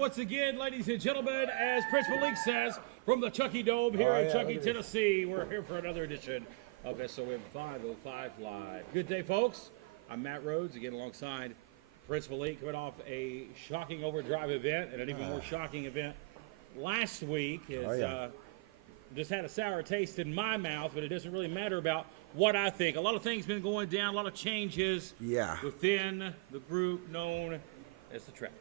once again, ladies and gentlemen, as Principal League says, from the Chucky Dome here in Chucky, Tennessee. We're here for another edition of SOM 505 Live. Good day, folks. I'm Matt Rhodes, again alongside Principal League, coming off a shocking overdrive event and an even more shocking event last week. Just had a sour taste in my mouth, but it doesn't really matter about what I think. A lot of things been going down, a lot of changes within the group known as the Trap House.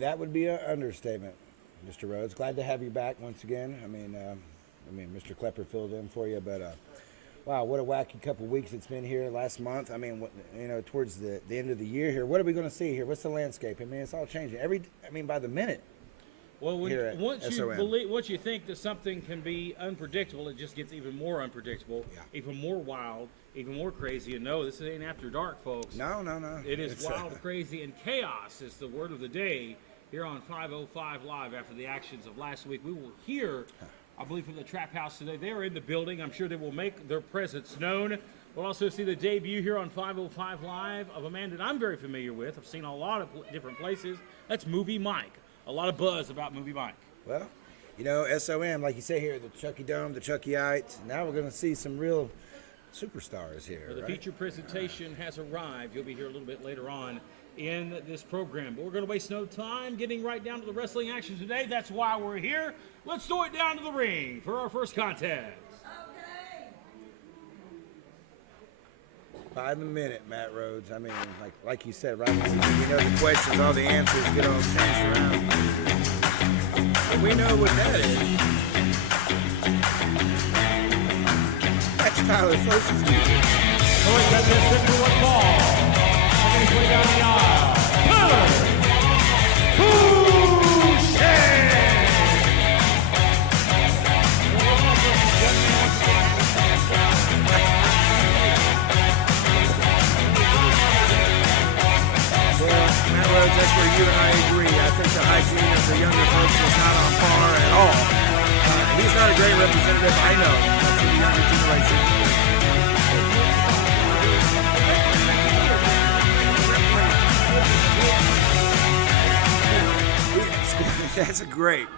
That would be an understatement, Mr. Rhodes. Glad to have you back once again. I mean, Mr. Klepper filled in for you, but wow, what a wacky couple weeks it's been here last month. I mean, towards the end of the year here, what are we going to see here? What's the landscape? I mean, it's all changing by the minute. Well, once you think that something can be unpredictable, it just gets even more unpredictable, even more wild, even more crazy. And no, this ain't after dark, folks. No. It's wild, crazy, and chaos is the word of the day here on 505 Live after the actions of last week. We will hear, I believe, from the Trap House today. They are in the building. I'm sure they will make their presence known. We'll also see the debut here on 505 Live of a man that I'm very familiar with. I've seen a lot of different places. That's Movie Mike. A lot of buzz about Movie Mike. Well, SOM, like you say here, the Chucky Dome, the Chuckyites. Now we're going to see some real superstars here. Well, the feature presentation has arrived. You'll be here a little bit later on in this program. But we're going to waste no time getting right down to the wrestling action today. That's why we're here. Let's throw it down to the ring for our first contest. By the minute, Matt Rhodes. I mean, like you said, right? You know the questions, all the answers get all changed around. But we know what that is. That's Tyler First's music. Going to this 51 ball. Making his way down the aisle. Tyler That's where you and I agree. I think the hygiene of the younger folks is not on par at all. He's not a great representative, I know, of the younger generation. That's a great.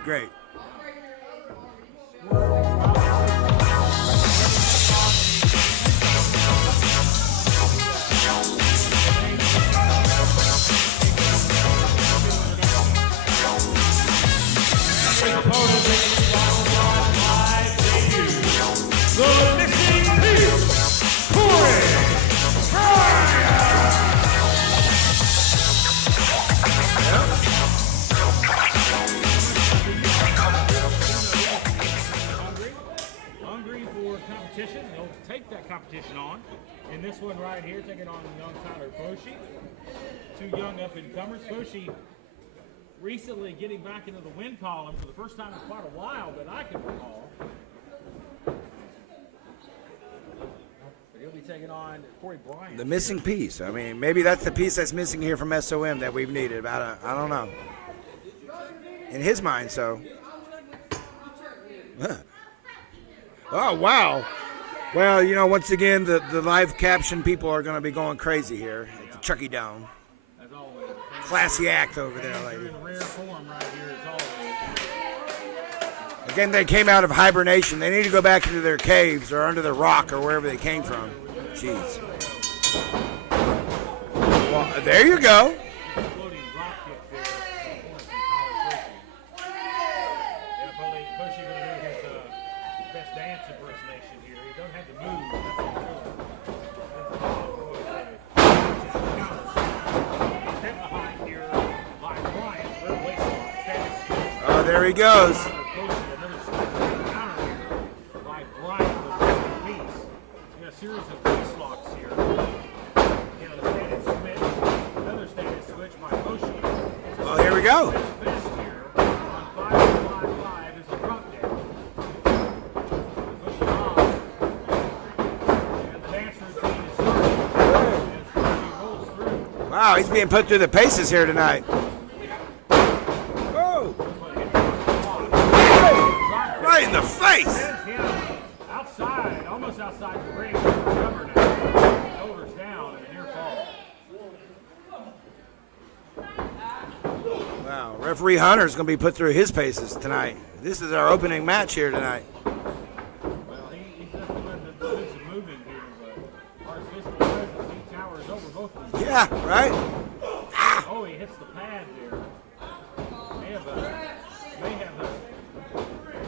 They'll take that competition on. In this one right here, taking on young Tyler Foshi. Two young up-and-comers. Foshi recently getting back into the win column for the first time in quite a while that I can recall. But he'll be taking on Corey Bryant. The missing piece. I mean, maybe that's the piece that's missing here from SOM that we've needed. I don't know. In his mind, so. Oh, wow. Well, once again, the live caption people are going to be going crazy here at the Chucky Dome. As always. Classy act over there, lady. In rare form right here, as always. Again, they came out of hibernation. They need to go back into their caves or under the rock or wherever they came from. Jeez. Well, there you go. There he goes. A series of face locks here. Standing switch, another standing switch by Foshi. Oh, here we go. Best here on 505 Live is a drop down. Foshi off. And the dance routine is starting as Foshi rolls through. Wow, he's being put through the paces here tonight. Right in the face. Outside, almost outside the ring. Cover now. Shoulders down and a near fall. Referee Hunter's going to be put through his paces tonight. This is our opening match here tonight. Well, he's definitely letting the do some moving here, but our physical presence, he towers over both of them. Yeah, right? Oh, he hits the pad there. May have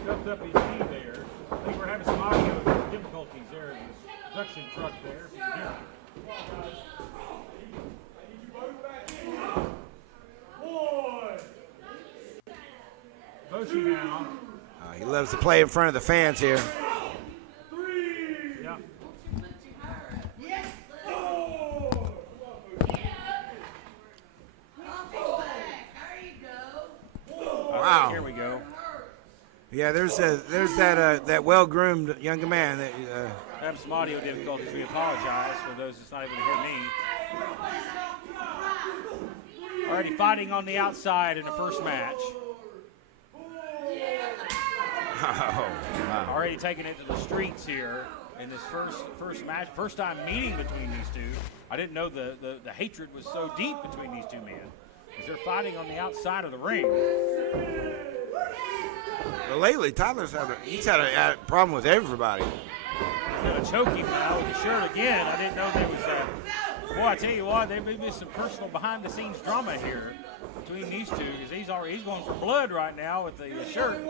stuffed up his knee there. I think we're having some audio difficulties there in the production truck there. If you can hear it. Boshi now. He loves to play in front of the fans here. Yeah. Wow. Here we go. Yeah, there's that well-groomed young man that. Have some audio difficulties. We apologize for those that's not able to hear me. Already fighting on the outside in the first match. Oh, wow. Already taking it to the streets here in this first match. First time meeting between these two. I didn't know the hatred was so deep between these two men. As they're fighting on the outside of the ring. Well, lately, Tyler's he's had a problem with everybody. He's going to choke him now with the shirt again. I didn't know there was boy, I tell you what, there may be some personal behind-the-scenes drama here between these two because he's going for blood right now with the shirt.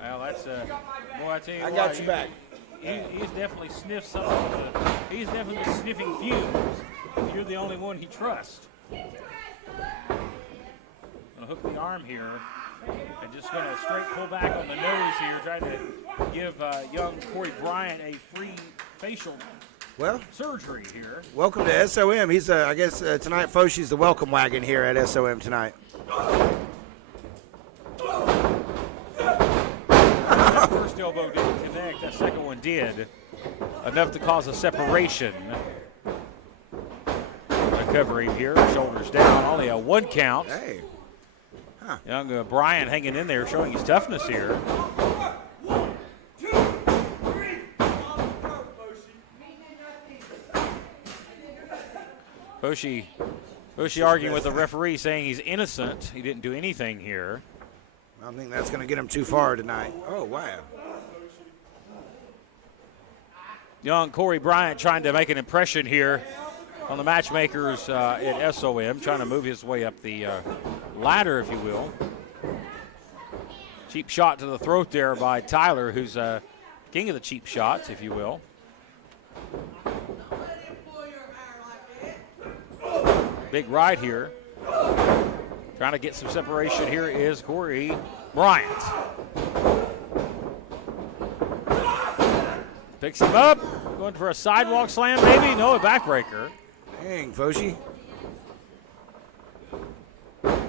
Well, that's boy, I tell you I what, got you back. He's definitely sniffed some of the. He's definitely sniffing fumes. If you're the only one he trusts. Gonna hook the arm here, and just gonna straight pull back on the nose here, trying to give young Corey Bryant a free facial surgery here. Welcome to SOM. He's, I guess, tonight, Foshi's the welcome wagon here at SOM tonight. That first elbow didn't connect. That second one did. Enough to cause a separation. Recovery here, shoulders down, only a 1 count. Hey. Huh. Young Bryant hanging in there, showing his toughness here. Boshi arguing with the referee, saying he's innocent. He didn't do anything here. I don't think that's going to get him too far tonight. Oh, wow. Young Corey Bryant trying to make an impression here on the matchmakers at SOM, trying to move his way up the ladder, if you will. Cheap shot to the throat there by Tyler, who's king of the cheap shots, if you will. Big right here. Trying to get some separation here is Corey Bryant. Picks him up. Going for a sidewalk slam, maybe. No, a backbreaker. Dang, Foshi. A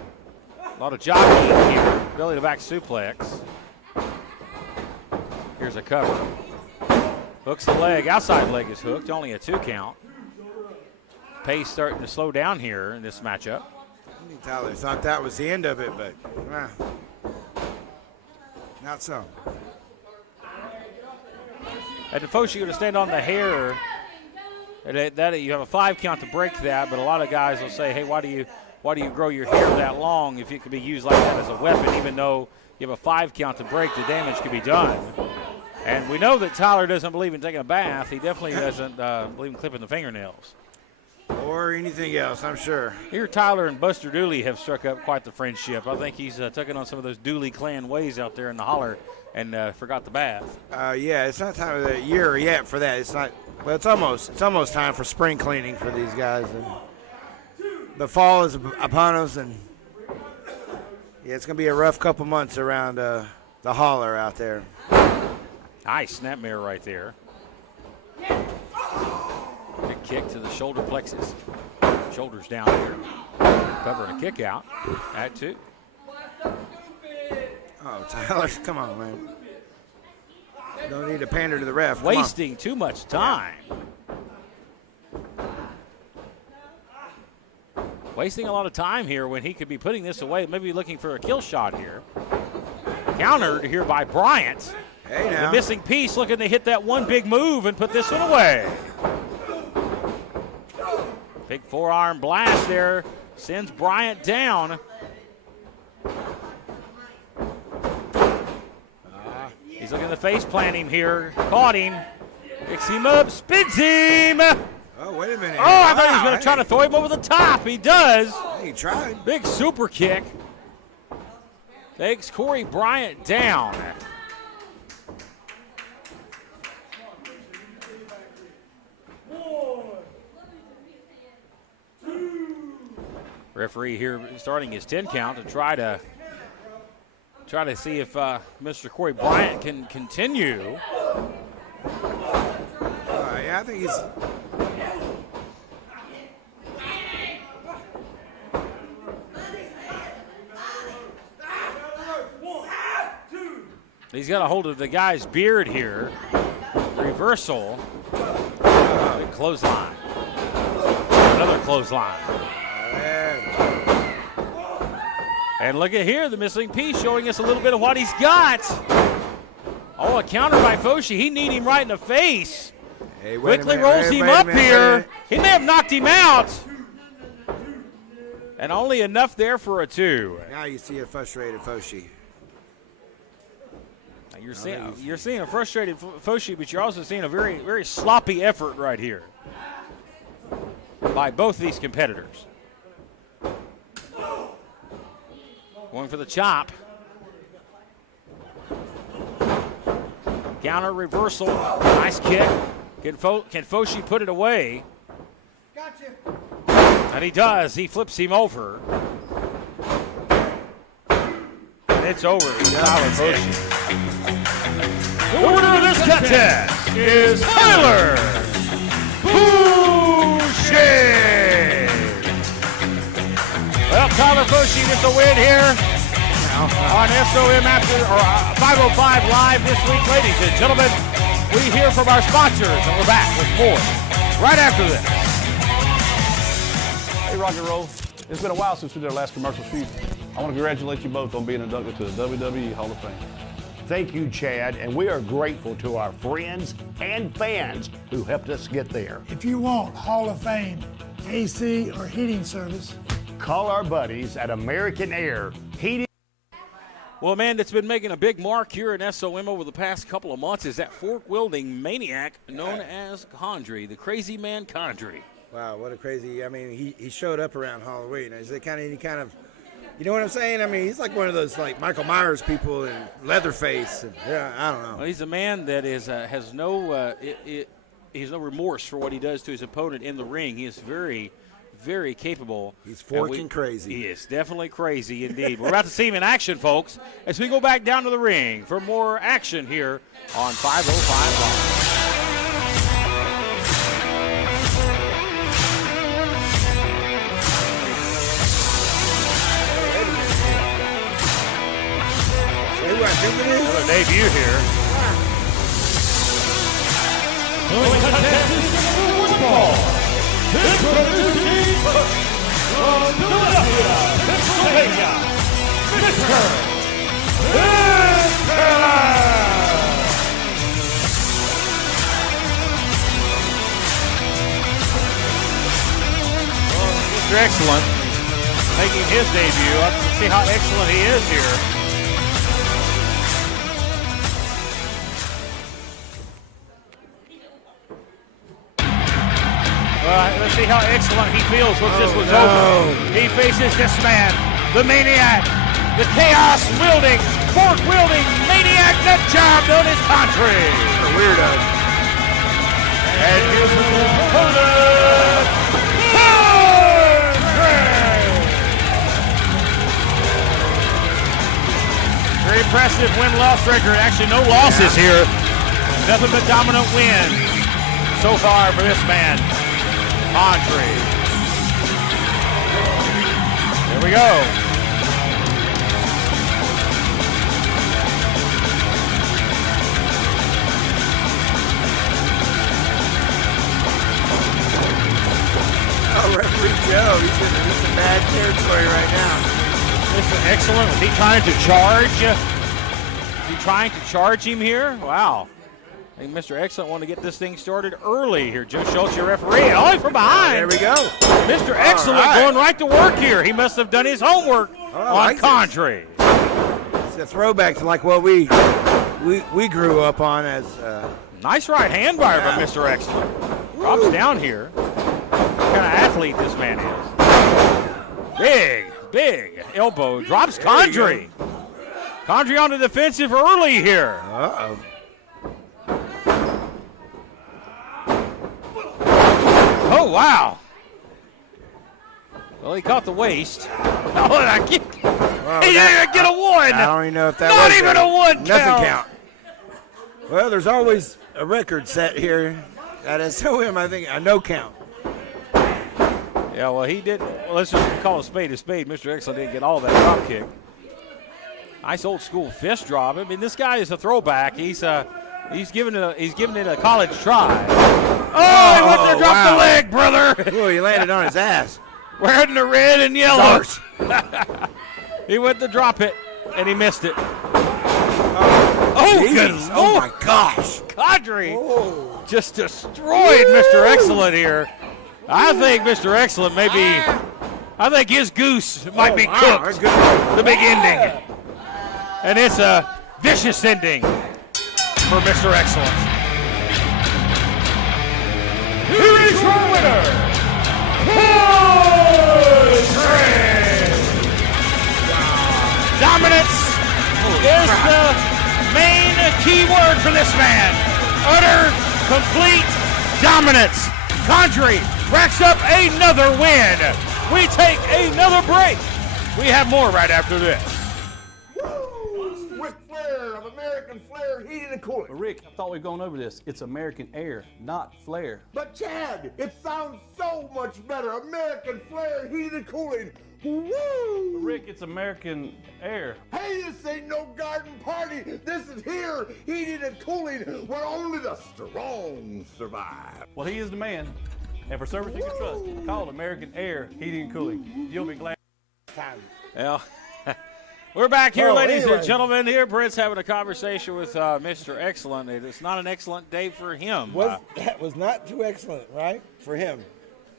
lot of jockeying here. Belly to back suplex. Here's a cover. Hooks the leg. Outside leg is hooked. Only a 2 count. Pace starting to slow down here in this matchup. I mean, Tyler thought that was the end of it, but not so. And if Foshi would stand on the hair, that you have a 5 count to break that, but a lot of guys will say, hey, why do you grow your hair that long if it could be used like that as a weapon? Even though you have a 5 count to break, the damage could be done. And we know that Tyler doesn't believe in taking a bath. He definitely doesn't believe in clipping the fingernails. Or anything else, I'm sure. Here, Tyler and Buster Dooley have struck up quite the friendship. I think he's taking on some of those Dooley clan ways out there in the holler and forgot the bath. Yeah, it's not time of the year yet for that. It's not. Well, it's almost time for spring cleaning for these guys. And the fall is upon us, and yeah, it's gonna be a rough couple months around the holler out there. Nice snapmare right there. Big kick to the shoulder plexus. Shoulders down here. Covering a kick out at 2. Oh, Tyler, come on, man. Don't need to pander to the ref. Wasting too much time. Wasting a lot of time here when he could be putting this away, maybe looking for a kill shot here. Countered here by Bryant. Hey, now. The missing piece looking to hit that one big move and put this one away. Big forearm blast there. Sends Bryant down. He's looking to face plant him here. Caught him. Picks him up. Spins him. Oh, wait a minute. Oh, I thought he was going to try to throw him over the top. He does. He tried. Big super kick. Takes Corey Bryant down. Referee here starting his 10 count to try to see if Mr. Corey Bryant can continue. Yeah, I think he's. He's got a hold of the guy's beard here. Reversal. Big clothesline. Another clothesline. And look at here, the missing piece showing us a little bit of what he's got. Oh, a counter by Foshi. He kneed him right in the face. Hey, Quickly rolls him up here. He may have knocked him out. And only enough there for a 2. Now you see a frustrated Foshi. You're seeing a frustrated Foshi, but you're also seeing a very, very sloppy effort right here by both these competitors. Going for the chop. Counter reversal. Nice kick. Can Foshi put it away? Gotcha. And he does. He flips him over. And it's over. Tyler Foshi. The winner of this contest is Tyler Foshi. Well, Tyler Foshi gets a win here on SOM after 505 Live this week, ladies and gentlemen. We hear from our sponsors, and we're back with more right after this. Hey, rock and roll. It's been a while since we did our last commercial shoot. I want to congratulate you both on being inducted to the WWE Hall of Fame. Thank you, Chad, and we are grateful to our friends and fans who helped us get there. If you want Hall of Fame, AC, or heating service, Call our buddies at American Air Heating. Well, man, that's been making a big mark here in SOM over the past couple of months is that fork-wielding maniac known as Condrey, the crazy man Condrey. Wow, what a crazy, I mean, he showed up around Halloween. Is it kind of, you know what I'm saying? I mean, he's like one of those like Michael Myers people in Leatherface. And, yeah, I don't know. Well, he's a man that has no remorse for what he does to his opponent in the ring. He is very, very capable. He's forking crazy. He is definitely crazy indeed. We're about to see him in action, folks, as we go back down to the ring for more action here on 505 Live. Who I think it is? Another debut here. Mr. Excellent making his debut. Let's see how excellent he is here. Let's see how excellent he feels once this was over. He faces this man, the maniac, the chaos-wielding, fork-wielding maniac nut job known as Condrey. A weirdo. And here's the opponent, Condrey. Very impressive win-loss record. Actually, no losses here. Nothing but dominant wins so far for this man. Condrey. There we go. Oh, referee Joe, he's in bad territory right now. Mr. Excellent, was he trying to charge? Is he trying to charge him here? Wow. I think Mr. Excellent wanted to get this thing started early here. Joe Schultz, your referee. Oh, from behind. There we go. Mr. Excellent going right to work here. He must have done his homework on like this. Condrey. It's a throwback to like what we grew up on as. Nice right hand by Mr. Excellent. Drops down here. What kind of athlete this man is. Big elbow. Drops Condrey. Condrey on the defensive early here. Uh-oh. Oh, wow. Well, he caught the waist. Oh, and I kick. Well, He didn't even get a one. I don't even know if that Not was even a one Nothing count. Well, there's always a record set here at SOM. I think a no count. Yeah, well, he did. Well, let's just call a spade a spade. Mr. Excellent didn't get all that drop kick. Nice old school fist drop. I mean, this guy is a throwback. He's giving it a college try. Oh, he went to drop the leg, brother. Oh, he landed on his ass. Wearing the red and yellow. Stars. He went to drop it, and he missed it. Oh, good Jeez. Lord. Oh my gosh. Condrey just destroyed Mr. Excellent here. I think Mr. Excellent I think his goose might be cooked. That's good. The big ending. And it's a vicious ending for Mr. Excellent. Here is your winner, dominance is the main key word for this man. Utter, complete dominance. Condrey racks up another win. We take another break. We have more right after this. Ric Flair of American Flair Heating and Cooling. Rick, I thought we'd gone over this. It's American Air, not Flair. But Chad, it sounds so much better. American Flair Heating and Cooling. Woo! Rick, it's American Air. Hey, this ain't no garden party. This is here, heating and cooling, where only the strong survive. Well, he is the man. And for service you can trust, call American Air Heating and Cooling. You'll be glad. Well, we're back here, ladies anyway. and gentlemen. Here, Brent's having a conversation with Mr. Excellent. It's not an excellent day for him. That was not too excellent, right? For him.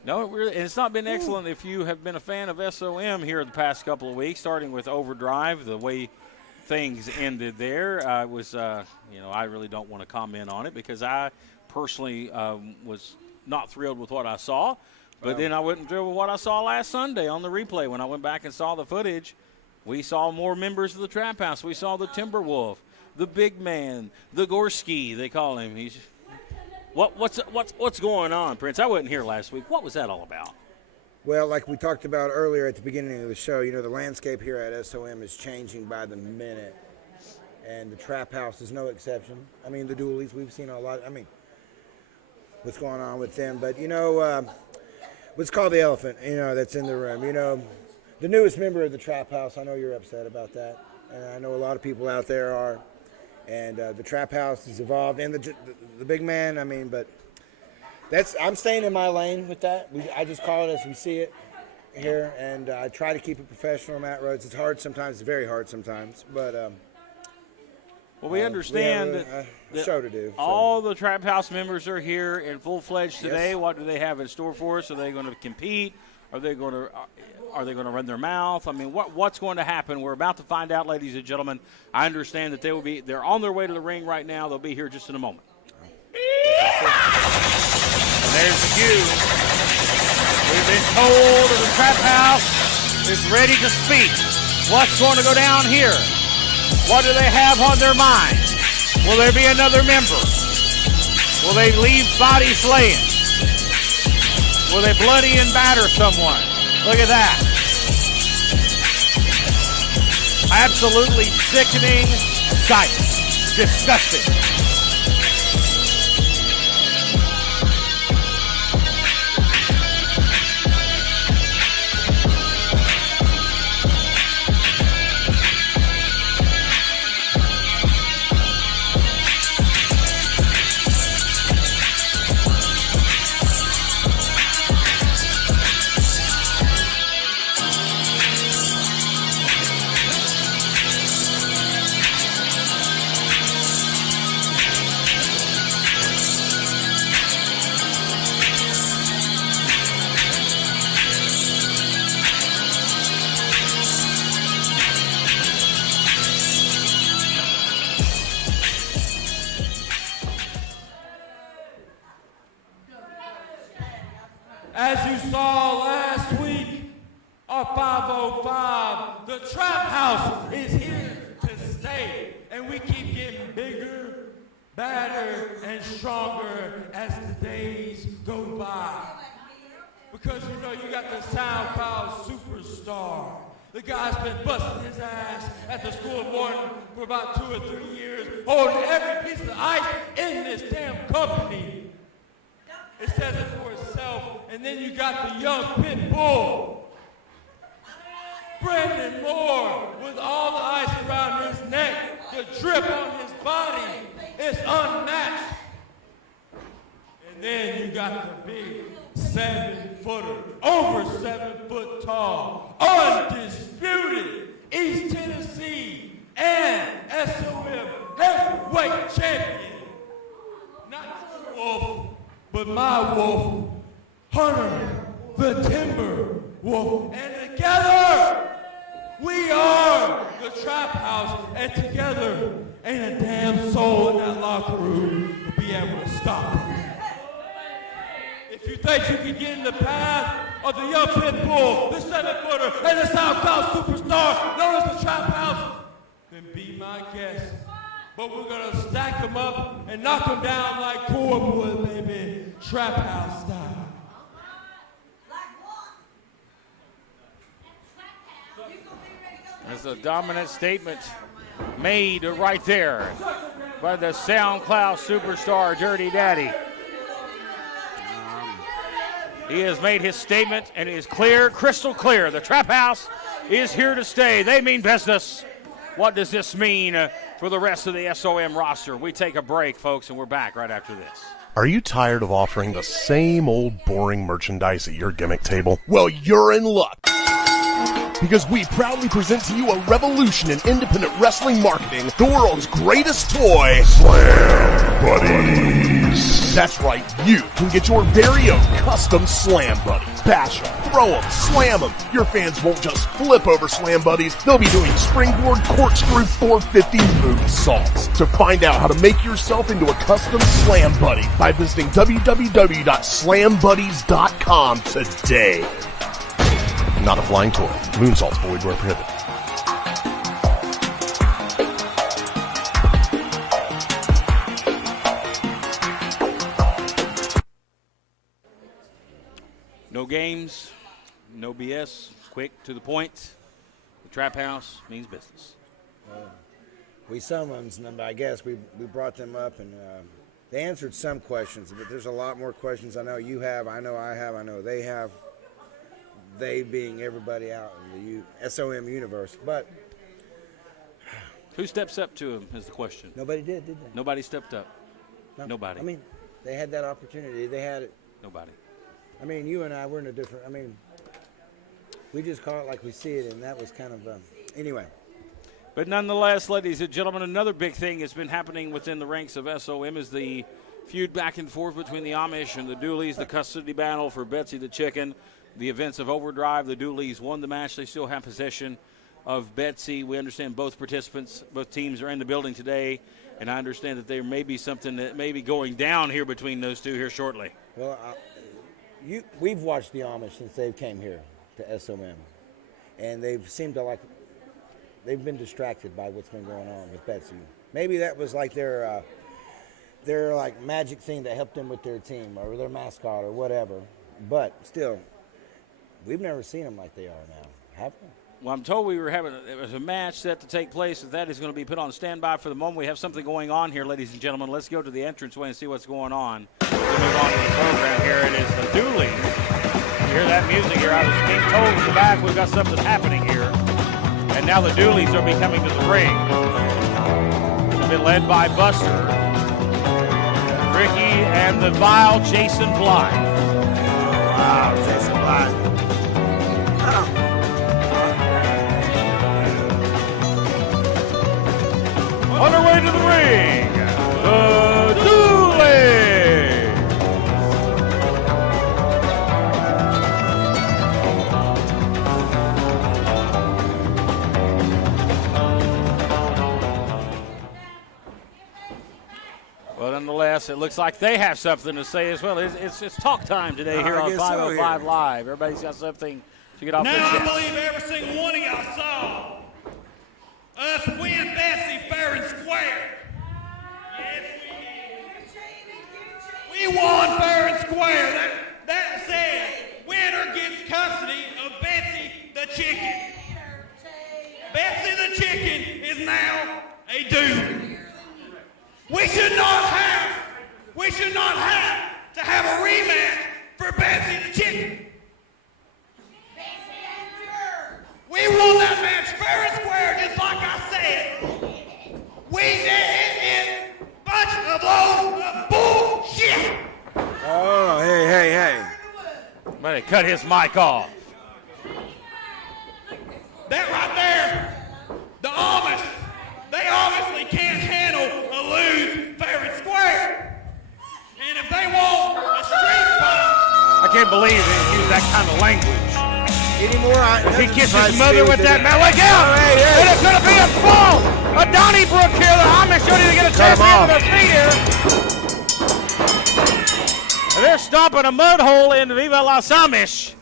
No, it's not been excellent if you have been a fan of SOM here the past couple of weeks, starting with Overdrive, the way things ended there. I really don't want to comment on it because I personally was not thrilled with what I saw. But then I wasn't thrilled with what I saw last Sunday on the replay. When I went back and saw the footage, we saw more members of the Trap House. We saw the Timberwolf, the Big Man, the Gorski, they call him. He's What's going on, Prince? I wasn't here last week. What was that all about? Well, like we talked about earlier at the beginning of the show, the landscape here at SOM is changing by the minute. And the Trap House is no exception. I mean, the Doolies, we've seen a lot. I mean, what's going on with them. But, what's called the elephant, that's in the room. The newest member of the Trap House, I know you're upset about that. And I know a lot of people out there are. And the Trap House has evolved. And the Big Man, but I'm staying in my lane with that. I just call it as we see it here. And I try to keep it professional, Matt Rhodes. It's hard sometimes. It's very hard sometimes. But well, we understand we have a show to do. So. All the Trap House members are here in full-fledged today. Yes. What do they have in store for us? Are they going to compete? Are they going to run their mouth? I mean, what's going to happen? We're about to find out, ladies and gentlemen. I understand that they're on their way to the ring right now. They'll be here just in a moment. And there's the cue. We've been told that the Trap House is ready to speak. What's going to go down here? What do they have on their mind? Will there be another member? Will they leave bodies laying? Will they bloody and batter someone? Look at that. Absolutely sickening sight. Disgusting. our 505. The Trap House is here to stay, and we keep getting bigger, badder, and stronger as the days go by. Because you know you got the SoundCloud superstar. The guy's been busting his ass at the School of Morton for about 2 or 3 years, holding every piece of ice in this damn company. It says it for itself. And then you got the young pit bull, Brandon Moore, with all the ice around his neck, the drip on his body is unmatched. And then you got the big 7-footer, over 7 foot tall, undisputed East Tennessee and SOM heavyweight champion. Not your wolf, but my wolf, Hunter, the Timber Wolf. And together, we are the Trap House. And together, ain't a damn soul in that locker room to be able to stop us. If you think you can get in the path of the young pit bull, the 7-footer, and the SoundCloud superstar known as the Trap House, then be my guest. But we're going to stack them up and knock them down like cordwood, baby. Trap House style. That's a dominant statement made right there by the SoundCloud superstar, Dirty Daddy. He has made his statement, and it is clear, crystal clear. The Trap House is here to stay. They mean business. What does this mean for the rest of the SOM roster? We take a break, folks, and we're back right after this. Are you tired of offering the same old boring merchandise at your gimmick table? Well, you're in luck. Because we proudly present to you a revolution in independent wrestling marketing, the world's greatest toy, Slam Buddies. That's right, you can get your very own custom Slam Buddies. Bash them, throw them, slam them. Your fans won't just flip over Slam Buddies, they'll be doing springboard, corkscrew, 450 moonsaults. To find out how to make yourself into a custom Slam Buddy by visiting www.slambuddies.com today. Not a flying toy. Moonsaults void where prohibited. No games, no BS, quick, to the point. The Trap House means business. We summoned them, I guess we brought them up, and they answered some questions, but there's a lot more questions I know you have, I know I have, I know they have. They being everybody out in the SOM universe, but who steps up to him is the question. Nobody did they? Nobody stepped up. No. Nobody. I mean, they had that opportunity. They had it. Nobody. I mean, you and I, we're in a different, I mean, we just call it like we see it, and that was kind of, anyway. But nonetheless, ladies and gentlemen, another big thing that's been happening within the ranks of SOM is the feud back and forth between the Amish and the Dooleys, the custody battle for Betsy the Chicken. The events of Overdrive, the Dooleys won the match. They still have possession of Betsy. We understand both participants, both teams are in the building today, and I understand that there may be something that may be going down here between those two here shortly. Well, we've watched the Amish since they came here to SOM, and they've seemed to they've been distracted by what's been going on with Betsy. Maybe that was like their like magic thing that helped them with their team or their mascot or whatever, but still. We've never seen them like they are now, have we? Well, I'm told it was a match set to take place. That is going to be put on standby for the moment. We have something going on here, ladies and gentlemen. Let's go to the entranceway and see what's going on. We'll move on to the program here. It is the Dooleys. You hear that music here? I was being told in the back we've got something happening here. And now the Dooleys are coming to the ring. They've been led by Buster, Ricky, and the vile Jason Blythe. Wow, Jason Blythe. On our way to the ring, the Dooleys. Well, nonetheless, it looks like they have something to say as well. It's talk time today here on 505 Live. Everybody's got something to get off Now their I chest. believe every single one of y'all saw us win Betsy fair and square. Yes, we did. We won fair and square. That said, winner gets custody of Betsy the chicken. Betsy the chicken is now a dude. We should not have to have a rematch for Betsy the chicken. We won that match fair and square, just like I said. We did it in a bunch of loads of bullshit. Oh, hey. But he cut his mic off. That right there, the Amish, they obviously can't handle a lose fair and square. And if they want a street fight, I can't believe they use that kind of language. Anymore? He kissed his mother with that man. Look out! And it's going to be a fall! A Donnybrook here. The Amish don't even get a chance to get to their feet here. And they're stomping a mud hole in Viva Las Amish.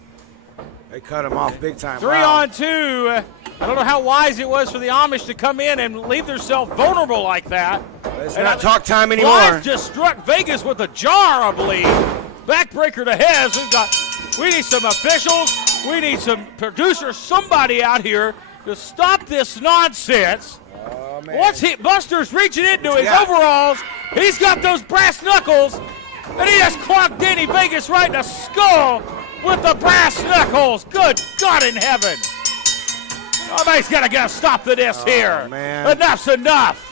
They cut him off big time. 3 on 2. I don't know how wise it was for the Amish to come in and leave themselves vulnerable like that. It's not talk time anymore. Life just struck Vegas with a jar, I believe. Backbreaker to Hez. We need some officials. We need some producers, somebody out here to stop this nonsense. Oh, man. Once Buster's reaching into his overalls, he's got those brass knuckles, and he just clocked Danny Vegas right in the skull with the brass knuckles. Good God in heaven. Somebody's got to stop this here. Man. Enough's enough.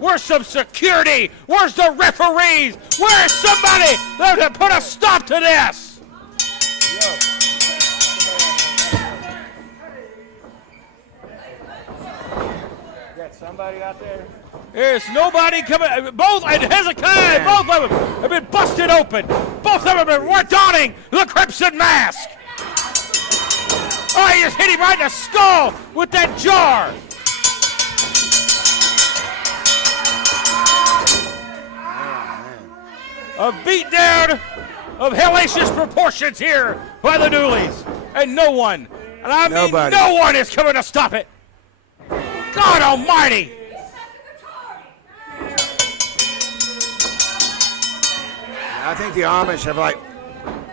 Where's some security? Where's the referees? Where's somebody there to put a stop to this? Got somebody out there? There's nobody coming. Both, and Hezekiah, both of them have been busted open. Both of them were donning the Crimson Mask. Oh, he just hit him right in the skull with that jar. A beatdown of hellacious proportions here by the Doolies. And no one, and I mean Nobody. no one is coming to stop it. God almighty. I think the Amish have like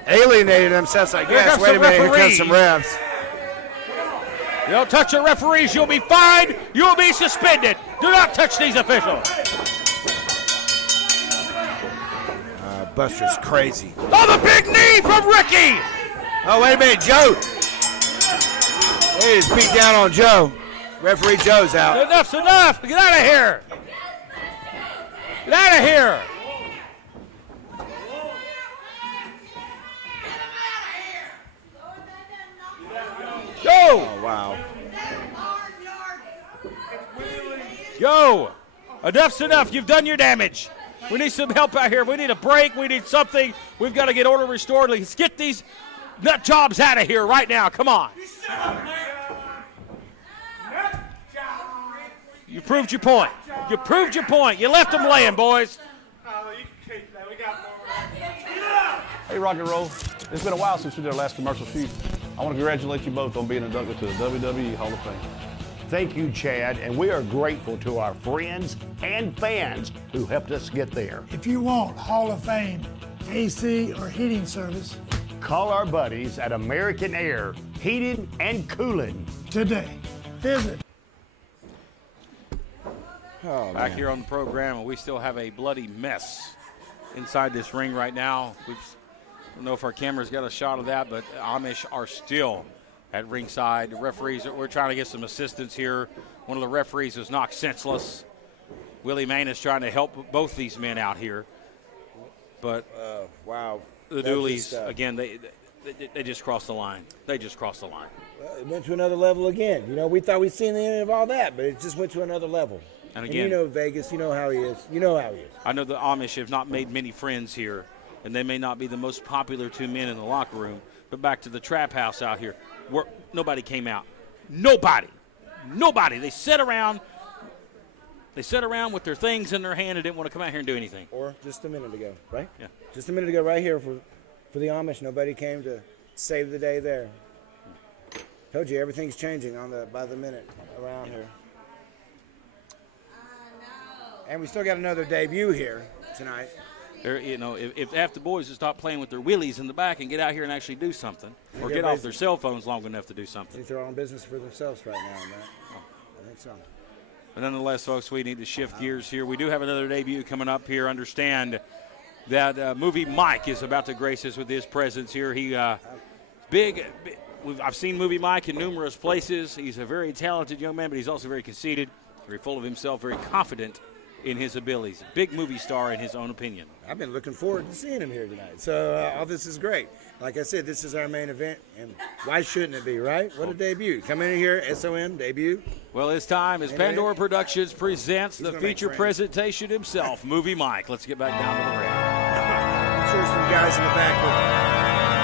alienated themselves. Like, Here yes, comes wait a some minute, here referees. comes some refs. You don't touch your referees, you'll be fined, you'll be suspended. Do not touch these officials. Buster's crazy. Oh, the big knee from Ricky. Oh, wait a minute, Joe. They just beat down on Joe. Referee Joe's out. Enough's enough. Get out of here. Get out of here. Go. Oh, wow. Go. Enough's enough. You've done your damage. We need some help out here. We need a break. We need something. We've got to get order restored. Let's get these nut jobs out of here right now. Come on. You proved your point. You proved your point. You left them laying, boys. Hey, Rock and Roll. It's been a while since we did our last commercial shoot. I want to congratulate you both on being inducted to the WWE Hall of Fame. Thank you, Chad, and we are grateful to our friends and fans who helped us get there. If you want Hall of Fame, AC, or heating service, Call our buddies at American Air Heating and Cooling today. Visit. Oh, Back man. here on the program, and we still have a bloody mess inside this ring right now. I don't know if our camera's got a shot of that, but Amish are still at ringside. The referees, we're trying to get some assistance here. One of the referees was knocked senseless. Willie Main is trying to help both these men out here. But Wow. the Doolies, again, they just crossed the line. They just crossed the line. It went to another level again. You know, we thought we'd seen the end of all that, but it just went to another level. And And again, you know Vegas, you know how he is. You know how he is. I know the Amish have not made many friends here, and they may not be the most popular two men in the locker room, but back to the trap house out here, where nobody came out. Nobody. They sat around with their things in their hand and didn't want to come out here and do anything. Or just a minute ago, right? Yeah. Just a minute ago right here for the Amish. Nobody came to save the day there. Told you everything's changing by the minute around here. And we still got another debut here tonight. If half the boys would stop playing with their wheelies in the back and get out here and actually do something, or get off their cell phones long enough to do I something. think they're all in business for themselves right now, man. I think so. But nonetheless, folks, we need to shift gears here. We do have another debut coming up here. Understand that Movie Mike is about to grace us with his presence here. I've seen Movie Mike in numerous places. He's a very talented young man, but he's also very conceited, very full of himself, very confident in his abilities. Big movie star in his own opinion. I've been looking forward to seeing him here tonight. So all this is great. Like I said, this is our main event, and why shouldn't it be, right? What a debut. Come in here, SOM, debut. Well, it's time as Pandora Productions presents the feature presentation himself, Movie Mike. Let's get back down to the ring. I'm sure some guys in the back were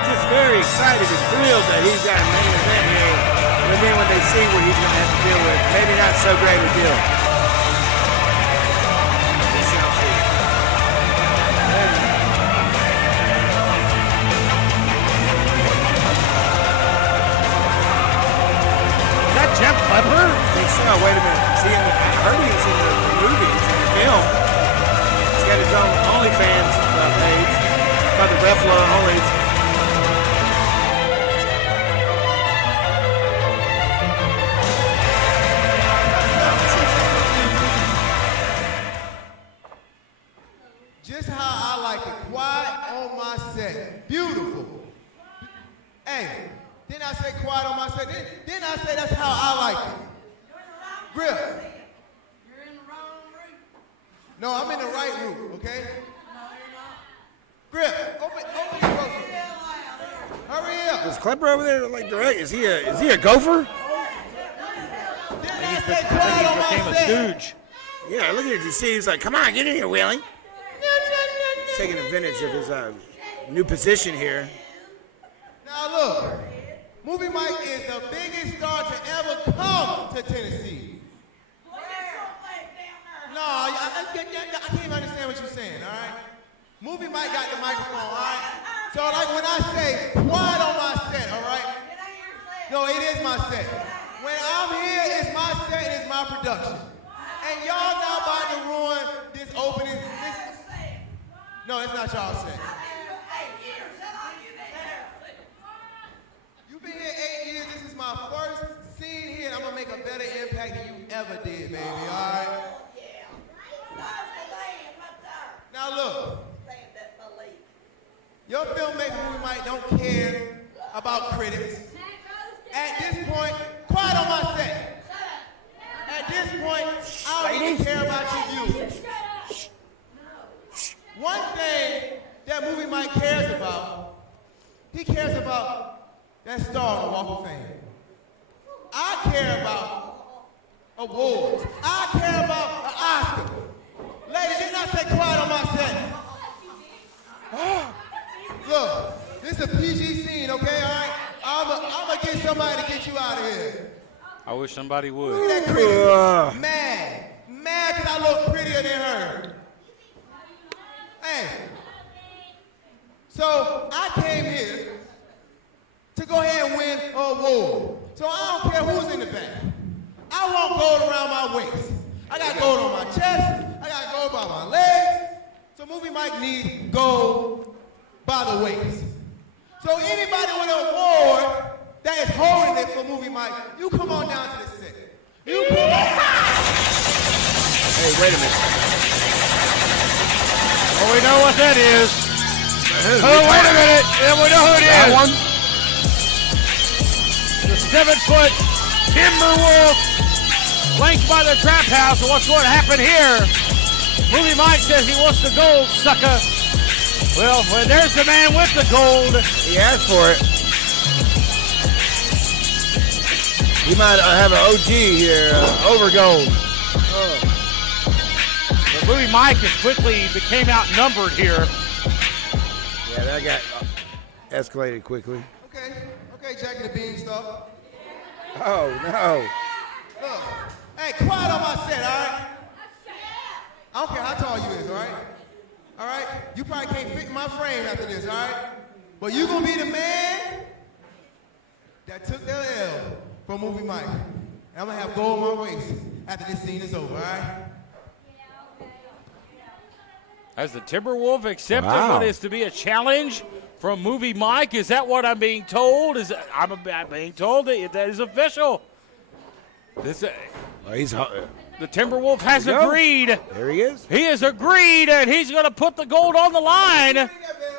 just very excited and thrilled that he's got a main event here. But then when they see what he's going to have to deal with, maybe not so great a deal. We shall see. Is that Jeff Klepper? I think so. Wait a minute. See, I heard he was in the movie. He's in the film. He's got his own OnlyFans page. Called the Buffalo Onlys. Just how I like it. Quiet on my set. Beautiful. Hey, didn't I say quiet on my set? Didn't I say that's how I like it? Griff. You're in the wrong room. No, I'm in the right room, okay? Griff, open your room. Hurry up. Is Klepper over there like direct? Is he a gopher? Didn't I say quiet on my set? Stooge. Yeah, look at it. You see, he's like, come on, get in here, Willie. He's taking advantage of his new position here. Now look, Movie Mike is the biggest star to ever come to Tennessee. No, I can't understand what you're saying, all right? Movie Mike got the microphone, all right? So like when I say quiet on my set, all right? No, it is my set. When I'm here, it's my set and it's my production. And y'all now about to ruin this opening. No, it's not y'all set. You've been here 8 years. This is my first scene here, and I'm gonna make a better impact than you ever did, baby, all right? Now look, your filmmaker Movie Mike don't care about critics. At this point, quiet on my set. At this point, I don't even care about your views. One thing that Movie Mike cares about, he cares about that star on the Walk of Fame. I care about awards. I care about an Oscar. Lady, did not say quiet on my set. Look, this is a PG scene, okay, all right? I'm gonna get somebody to get you out of here. I wish somebody would. Look at that critic. Mad because I look prettier than her. Hey. So I came here to go ahead and win an award. So I don't care who's in the back. I want gold around my waist. I got gold on my chest. I got gold by my legs. So Movie Mike needs gold by the waist. So anybody with an award that is holding it for Movie Mike, you come on down to the set. You come on. Hey, wait a minute. Well, we know what that is. Oh, wait a minute. Yeah, we know who it is. That one? The 7-foot timber wolf flanked by the trap house. And what's going to happen here? Movie Mike says he wants the gold, sucker. Well, there's the man with the gold. He asked for it. He might have an OG here, over gold. But Movie Mike has quickly became outnumbered here. Yeah, that got escalated quickly. Okay, Jackie the Beanstalk. Oh, no. Look, hey, quiet on my set, all right? I don't care how tall you is, all right? All right? You probably can't fit in my frame after this, all right? But you gonna be the man that took their L from Movie Mike. And I'm going to have gold on my waist after this scene is over, all right? Has the Timberwolf accepted Wow. what is to be a challenge from Movie Mike? Is that what I'm being told? I'm being told that is official. He's The Timberwolf has There you go. agreed. There he is. He has agreed, and he's going to put the gold on the line.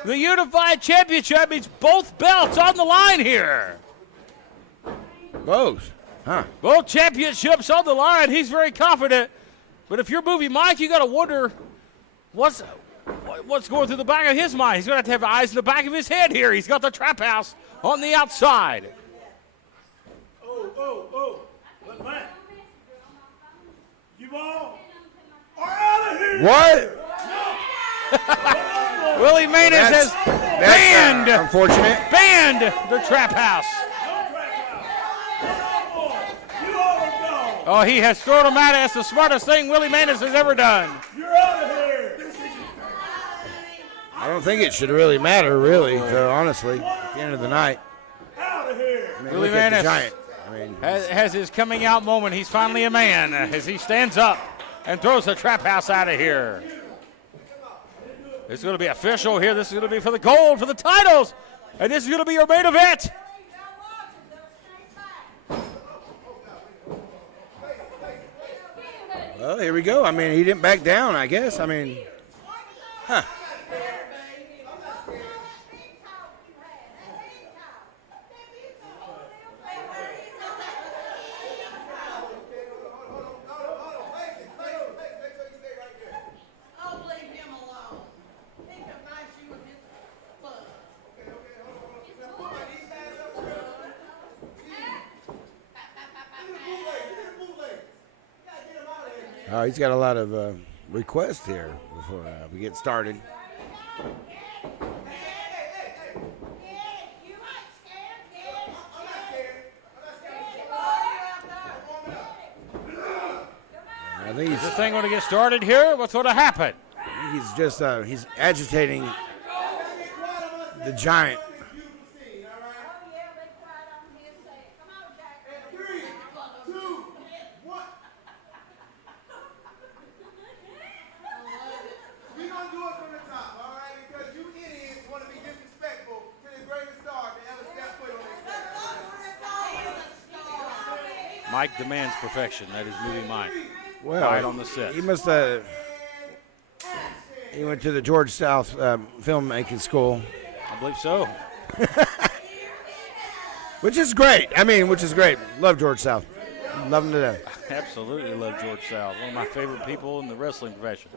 The Unified Championship means both belts on the line here. Both. Huh. Both championships on the line. He's very confident. But if you're Movie Mike, you got to wonder what's going through the back of his mind. He's going to have eyes in the back of his head here. He's got the trap house on the outside. But man, you all are out of here. What? Willie Manus has banned unfortunate. Banned the trap house. Oh, he has thrown him out. That's the smartest thing Willie Manus has ever done. You're out of here. I don't think it should really matter, really, so honestly, at the end of the night. Out of here. I mean, Willie look at the Manus Giant. I mean, has his coming out moment. He's finally a man as he stands up and throws the trap house out of here. It's going to be official here. This is going to be for the gold, for the titles. And this is going to be your main event. well, here we go. I mean, he didn't back down, I guess. I mean, huh. Oh, leave him alone. He can mash you with his foot. He's got a lot of requests here before we get started. I think Is this thing going to get started here? What's going to happen? he's just he's agitating the Giant. We're going to do it from the top, all right? Because you idiots want to be disrespectful to the greatest star that ever stepped foot on this stage. Mike demands perfection. That is Movie Mike. Well, Right on the set. He must he went to the George South filmmaking school, I believe so. which is great. I mean, which is great. Love George South. Love him to death. Absolutely love George South. One of my favorite people in the wrestling profession.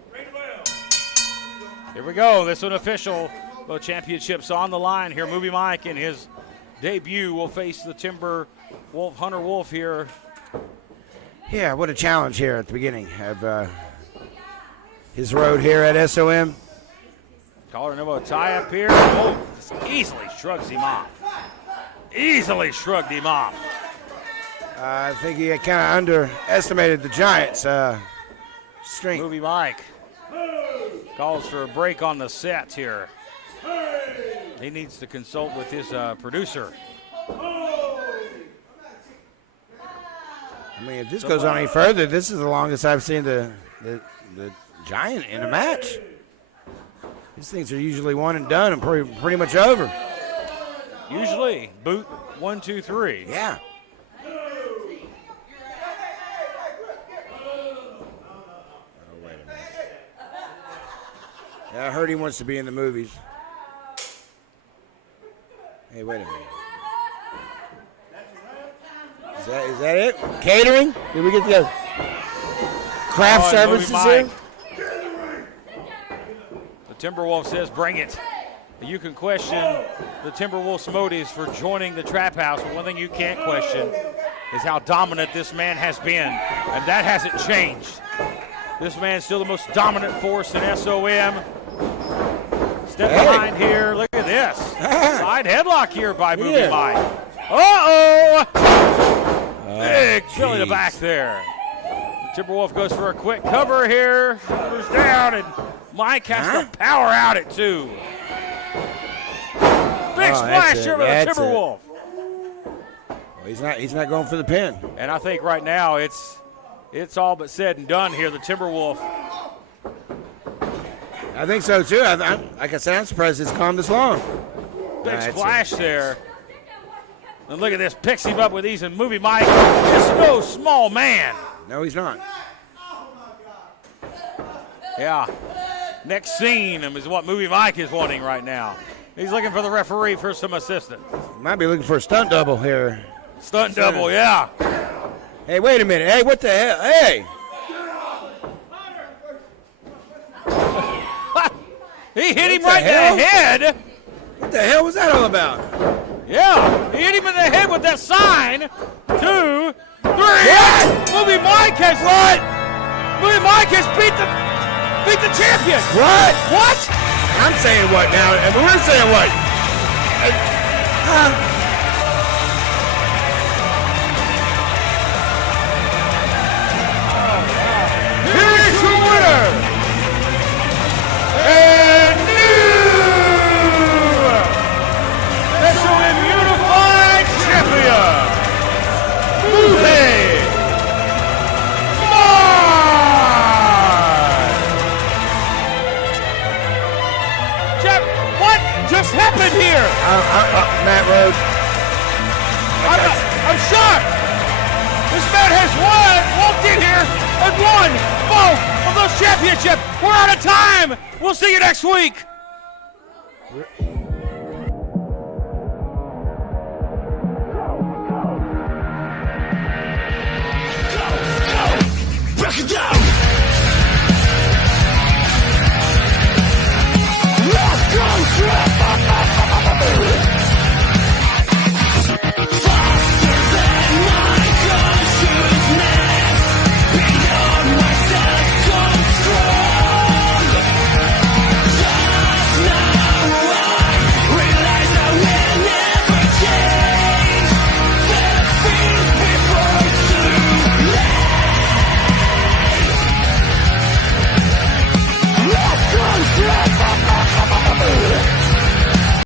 Here we go. This one official. Both championships on the line here. Movie Mike in his debut will face the Timber Wolf, Hunter Wolf here. Yeah, what a challenge here at the beginning of his road here at SOM. Collar and elbow tie up here. Oh, easily shrugs him off. Easily shrugged him off. I think he kind of underestimated the Giants' strength. Movie Mike calls for a break on the set here. He needs to consult with his producer. I mean, if this goes on any further, this is the longest I've seen the Giant in a match. These things are usually one and done and pretty much over. Usually, boot 1, 2, 3. Yeah. Yeah, I heard he wants to be in the movies. Hey, wait a minute. Is that it? Catering? Did we get the craft services here? The Timberwolf says, bring it. You can question the Timberwolf's motives for joining the Trap House, but one thing you can't question is how dominant this man has been, and that hasn't changed. This man's still the most dominant force in SOM. Step behind here. Look at this. Side headlock here by Movie Mike. Uh-oh! Big kill in the back there. Timberwolf goes for a quick cover here. Shoulders down, and Mike has to power out at 2. Big splash here by the Timberwolf. He's not going for the pin. And I think right now it's all but said and done here. The Timberwolf. I think so too. Like I said, I'm surprised it's gone this long. Big splash there. And look at this. Picks him up with ease. And Movie Mike is no small man. No, he's not. Yeah. Next scene is what Movie Mike is wanting right now. He's looking for the referee for some assistance. Might be looking for a stunt double here. Stunt double, yeah. Hey, wait a minute. Hey, what the hell? Hey. He hit him right in the head. What the hell was that all about? Yeah, he hit him in the head with that sign. 2, 3. Movie Mike has what? Movie Mike has beat the champion. What? What? I'm saying what now? And we're saying what? Here's your winner. And new SOM Unified Champion, Movie Mike. Jeff, what just happened here? Matt Rhodes. I'm shocked. This man has walked in here and won both of those championships. We're out of time. We'll see you next week.